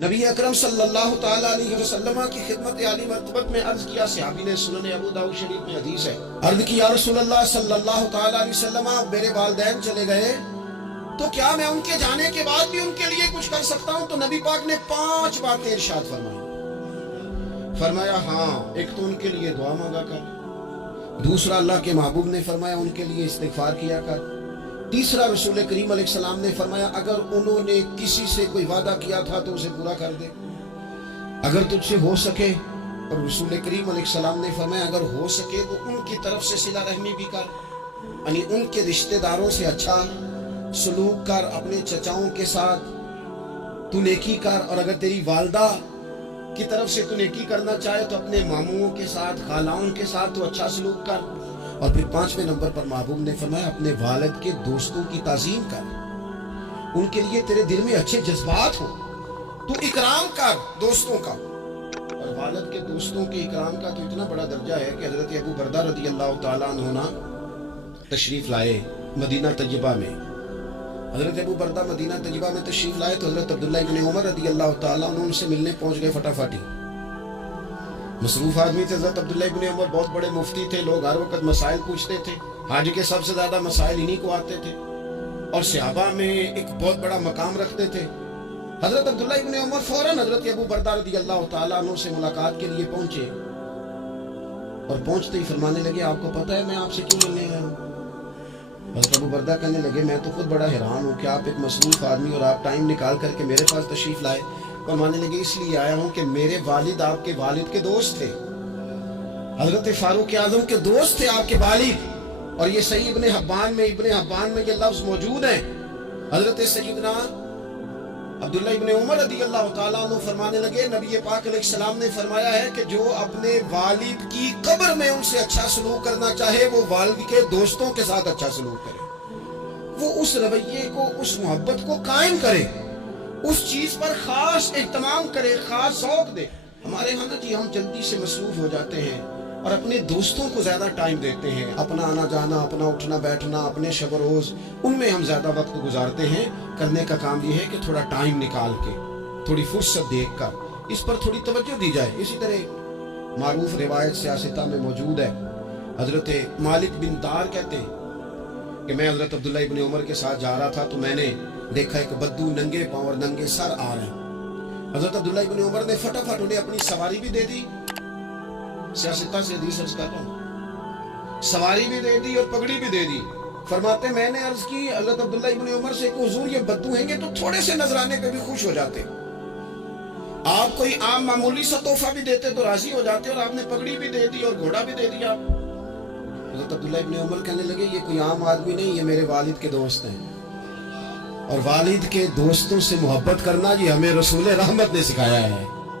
नबी अकरम सल्लल्लाहु ताला अलैहि वसल्लम की खिदमत आली मर्तबत में अर्ज किया। सहाबी ने सुनन अबू दाऊद शरीफ में हदीस है, अर्ज किया रसूलुल्लाह सल्लल्लाहु ताला अलैहि वसल्लम मेरे वालिदैन चले गए तो क्या मैं उनके जाने के बाद भी उनके लिए कुछ कर सकता हूं? तो नबी पाक ने 5 बातें इरशाद फरमाई। फरमाया हाँ, एक तो उनके लिए दुआ मांगा कर, दूसरा अल्लाह के महबूब ने फरमाया उनके लिए इस्तिगफार किया कर, तीसरा रसूल करीम अलैहिस्सलाम ने फरमाया अगर उन्होंने किसी से कोई वादा किया था तो उसे पूरा कर दे, अगर तुझसे हो सके। और रसूल करीम अलैहिस्सलाम ने फरमाया अगर हो सके तो उनकी तरफ से सिला रहमी भी कर, यानी उनके रिश्तेदारों से अच्छा सलूक कर, अपने चचाओं के साथ तू नेकी कर, और अगर तेरी वालदा की तरफ से तू नेकी करना चाहे तो अपने मामुओं के साथ, खालाओं के साथ तो अच्छा सलूक कर। और फिर 5वें नंबर पर महबूब ने फरमाया अपने वालिद के दोस्तों की ताज़ीम कर, उनके लिए तेरे दिल में अच्छे जज्बात हो, तू इकराम कर दोस्तों का। और वालिद के दोस्तों के इकराम का तो इतना बड़ा दर्जा है कि हजरत अबू बरदा रदी अल्लाह तआला अन्हु तशरीफ लाए मदीना तैयबा में। हजरत अबू बरदा मदीना तैयबा में तशरीफ लाए तो हजरत अब्दुल्ला इब्न उमर रदी अल्लाह तआला अन्हु उनसे मिलने पहुंच गए फटाफटी। मसरूफ आदमी थे हजरत अब्दुल्ला इब्न उमर, बहुत बड़े मुफ्ती थे, लोग हर वक्त मसाइल पूछते थे, हाज के सबसे ज्यादा मसाइल इन्हीं को आते थे और सहाबा में एक बहुत बड़ा मकाम रखते थे। हजरत अब्दुल्ला इब्न उमर फौरन हजरत अबू बरदा रदी अल्लाह तआला अन्हु से मुलाकात के लिए पहुंचे और पहुंचते ही फरमाने लगे आपको पता है मैं आपसे क्यों मिलने आया हूँ? हजरत अबू बरदा कहने लगे मैं तो खुद बड़ा हैरान हूँ कि आप एक मसरूफ आदमी और आप टाइम निकाल करके मेरे पास तशरीफ लाए। और मानने लगे इसलिए आया हूँ कि मेरे वालिद आपके वालिद के दोस्त थे, हजरत फारूक आजम के दोस्त थे आपके वालिद। और ये सही इब्ने हब्बान में ये लफ्ज मौजूद है। हजरत सैयदना अब्दुल्ला इब्न उमर रदी अल्लाह तआला अन्हु फरमाने लगे नबी पाक अलैहिस्सलाम ने फरमाया है कि जो अपने वालिद की कब्र में उनसे अच्छा सलूक करना चाहे वो वालिद के दोस्तों के साथ अच्छा सलूक करे, वो उस रवैये को, उस मोहब्बत को कायम करे, उस चीज पर खास एहतमाम करे, खास शौक दे। हमारे यहाँ जी हम जल्दी से मसरूफ हो जाते हैं और अपने दोस्तों को ज्यादा टाइम देते हैं, अपना आना जाना, अपना उठना बैठना, अपने शब रोज उनमें हम ज्यादा वक्त गुजारते हैं। करने का काम ये है कि थोड़ा टाइम निकाल के, थोड़ी फुर्सत देखकर इस पर थोड़ी तवज्जो दी जाए। इसी तरह मारूफ रिवायत सियासता में मौजूद है, हजरत मालिक बिन दार कहते हैं कि मैं हजरत अब्दुल्ला इब्न उमर के साथ जा रहा था तो मैंने देखा एक बद्दू नंगे पांव और नंगे सर आ रहे हैं। हजरत अब्दुल्ला इब्न उमर ने फटाफट उन्हें अपनी सवारी भी दे दी, सियासता से हदीस अर्ज कर रहा हूं, सवारी भी दे दी और पगड़ी भी दे दी। फरमाते मैंने अर्ज की हजरत अब्दुल्ला इब्न उमर से कि हुजूर ये बद्दू हैंगे तो थोड़े से नजराने पे भी खुश हो जाते, आप कोई आम मामूली सा तोहफा भी देते तो राजी हो जाते, और आपने पगड़ी भी दे दी और घोड़ा भी दे दिया। हजरत अब्दुल्ला इब्न उमर कहने लगे ये कोई आम आदमी नहीं, ये मेरे वालिद के दोस्त हैं, और वालिद के दोस्तों से मोहब्बत करना ये हमें रसूल रहमत ने सिखाया है।